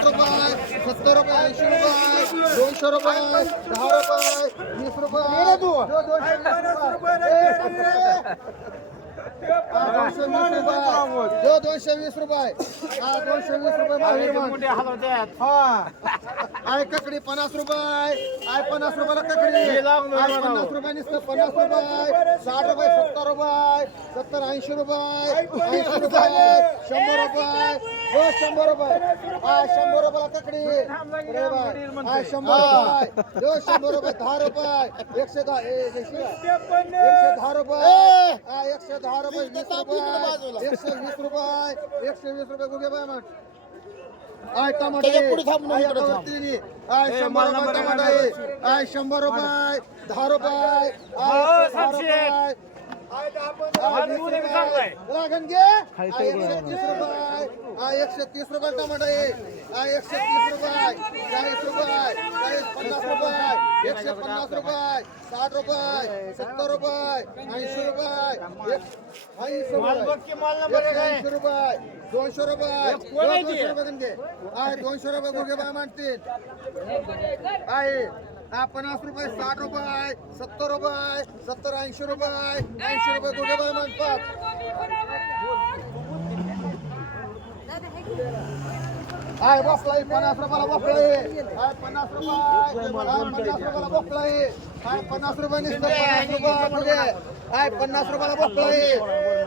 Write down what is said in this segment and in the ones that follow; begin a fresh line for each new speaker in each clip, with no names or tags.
साठ रुपये सत्तर रुपये ऐंशी रुपये दोनशे रुपये दहा रुपये वीस रुपये दो- दोनशे वीस रुपये. हा, दोनशे वीस रुपये दो दोनशे वीस रुपये दोनशे वीस रुपये बाहेर माग. हा. आय ककडी पन्नास रुपये. आय पन्नास रुपयाला ककडी. आय पन्नास रुपये नुसतं पन्नास रुपये. साठ रुपये सत्तर रुपये. सत्तर ऐंशी रुपये. ऐंशी रुपये. शंभर रुपये. हो शंभर रुपये. आय शंभर रुपयाला ककडी. आय शंभर रुपये. हो शंभर रुपये. दहा रुपये. एकशे दहा. ए, एकशे एकशे दहा रुपये. दहा रुपये वीस रुपये. एकशे वीस रुपये एकशे वीस रुपये गुगे बाय मग आय टमाटे आय शंभर रुपये टमाटे आय शंभर रुपये दहा रुपये लागन घे. एकशे तीस रुपये. आय एकशे तीस रुपये टमाटे आय एकशे तीस रुपये. चाळीस रुपये. चाळीस पन्नास रुपये. एकशे पन्नास रुपये. साठ रुपये. सत्तर रुपये. ऐंशी रुपये. एक- ऐंशी रुपये. दोनशे रुपये. दोनशे रुपये. आहे दोनशे रुपये गुगे बाय मानतील आहे. हा पन्नास रुपये साठ रुपये सत्तर रुपये सत्तर ऐंशी रुपये ऐंशी रुपये गुगे बाय म्हणतात. आहे बसलाय पन्नास रुपयाला बसलाय. आहे पन्नास रुपये पन्नास रुपयाला बसलाय. आहे पन्नास रुपये नुसतं पन्नास रुपये आहे पन्नास रुपयाला बसलाय.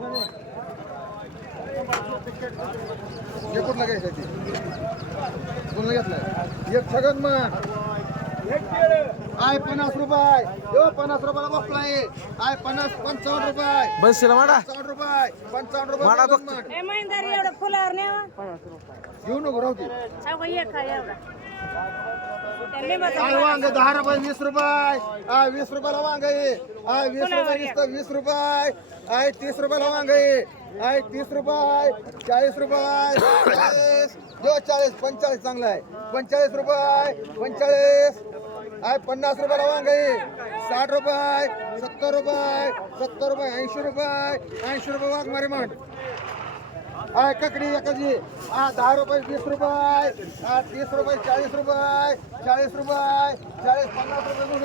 हे कुठलं घ्यायचं ते? कुठलं घेतलं एक छगन मांड आय पन्नास रुपये. यो पन्नास रुपयाला बसला आहे. आय पन्नास पंचावन्न रुपये.
बसशील माडा.
पंचावन्न रुपये. पंचावन्न रुपये
माडा बघ.
एवढं फुलावर न्यावा
घेऊ नको राहू दे.
एवढा.
काय वांग? दहा रुपये वीस रुपये. आ वीस रुपयाला वांग आहे वीस रुपये वीस रुपये. आय तीस रुपयाला वांग आहे आय तीस रुपये. चाळीस रुपये. चाळीस. जो चाळीस. पंचाळीस चांगला आहे. पंचाळीस रुपये. पंचाळीस. आय पन्नास रुपयाला वांग आहे साठ रुपये. सत्तर रुपये. सत्तर रुपये. ऐंशी रुपये. ऐंशी रुपये वाघ मारे मांड. आय ककडी एकाची. दहा रुपये वीस रुपये. तीस रुपये चाळीस रुपये. चाळीस रुपये. चाळीस पन्नास रुपये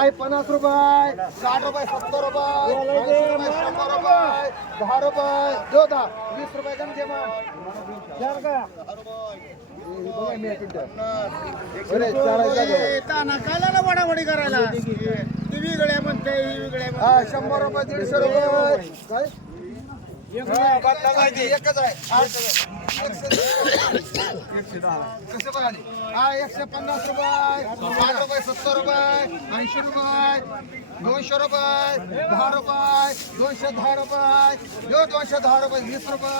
आय पन्नास रुपये. साठ रुपये सत्तर रुपये. शंभर रुपये. दहा रुपये. दो दहा. वीस रुपये गण घे मान चार का? हे हा शंभर रुपये दीडशे रुपये. काय? एकच आहे. कसं बघाले हा एकशे पन्नास रुपये. साठ रुपये सत्तर रुपये. ऐंशी रुपये. दोनशे रुपये. दहा रुपये. दोनशे दहा रुपये. यो दोनशे दहा रुपये. वीस रुपये.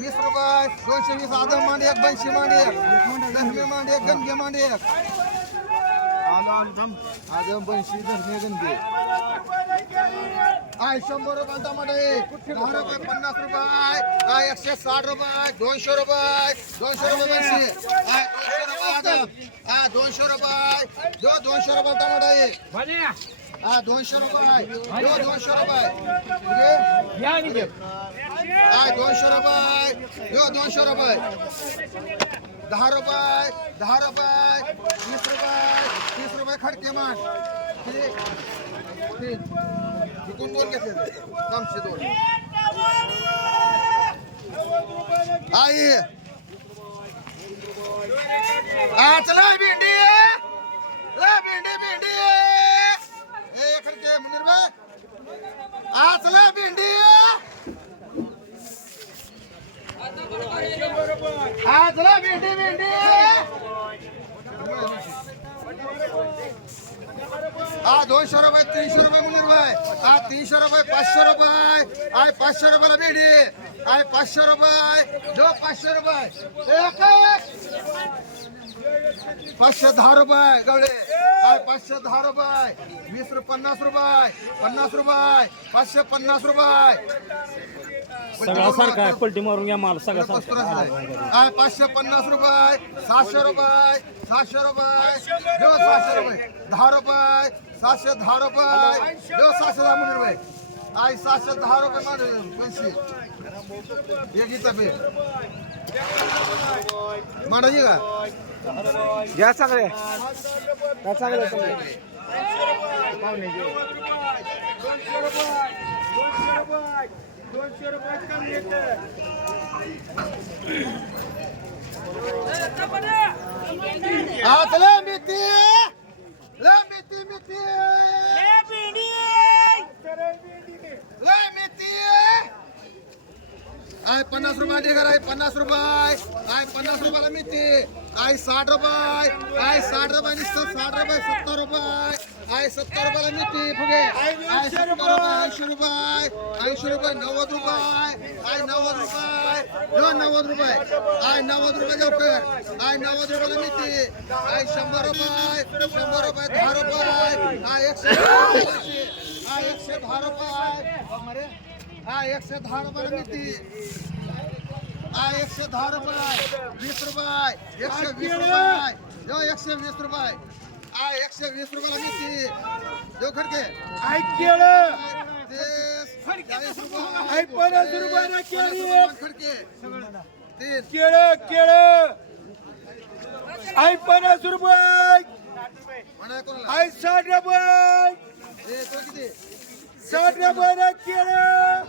वीस रुपये. दोनशे वीस. आदम मांडी एक बनशी मांडी एक. दहमी मांडी एक गणगे मांडी एक. आदम बनशी दहमी गणगे आय शंभर रुपये टमाटर आहे दहा रुपये पन्नास रुपये आय एकशे साठ रुपये दोनशे रुपये दोनशे रुपये बनशी आय दोनशे रुपये आदम हा दोनशे रुपये जो दोनशे रुपये टमाटर आहे हा दोनशे रुपये जो दोनशे रुपये. आय दोनशे रुपये जो दोनशे रुपये. दहा रुपये दहा रुपये वीस रुपये खडके मान किती? दोन घेतले. आमचे दोन आई. हा चला भेंडी. भेंडी भेंडी. ए खडके मुनीर भाई. हा चला भेंडी. हा चला भेंडी भेंडी. हा दोनशे रुपये तीनशे रुपये मुलीर भाई. हा तीनशे रुपये पाचशे रुपये. आहे पाचशे रुपयाला भेंडी. आहे पाचशे रुपये. जो पाचशे रुपये. पाचशे दहा रुपये गवळे. आहे पाचशे दहा रुपये. वीस रुपये पन्नास रुपये. पन्नास रुपये. पाचशे पन्नास रुपये.
सगळा सारखा आहे पलटी मारून घ्या माल सगळा.
आहे पाचशे पन्नास रुपये. सातशे रुपये. सातशे रुपये. सातशे रुपये. दहा रुपये. सातशे दहा रुपये सातशे दहा म्हणून रुपये आहे सातशे दहा रुपये मान पंचवीस एक इथं मांडायची का?
घ्या सगळे. घ्या सगळे तुम्ही.
हा चला मेथी ला आय पन्नास रुपये दे आहे पन्नास रुपये. आहे पन्नास रुपयाला मिळते. आहे साठ रुपये. आय साठ रुपये साठ रुपये सत्तर रुपये. आहे सत्तर रुपयाला मेथी फुगे आहे सत्तर रुपये ऐंशी रुपये ऐंशी रुपये नव्वद रुपये आहे नव्वद रुपये जो नव्वद रुपये आहे नव्वद रुपये लवकर आहे नव्वद रुपयाला मेथी आहे शंभर रुपये शंभर रुपये दहा रुपये हा एकशे हा एकशे दहा रुपये हा एकशे दहा रुपयाला मेथी हा एकशे दहा रुपये वीस रुपये एकशे वीस रुपये जो एकशे वीस रुपये हा एकशे वीस रुपयाला मेथी जो खडके. तीस, चाळीस रुपये.
आई पन्नास रुपयाला केळी
रुपये खडके. तीन.
केळं केळं. आई पन्नास रुपये.
म्हणा कोणाला.
आई साठ रुपये.
हे तो किती?
साठ रुपये केळं.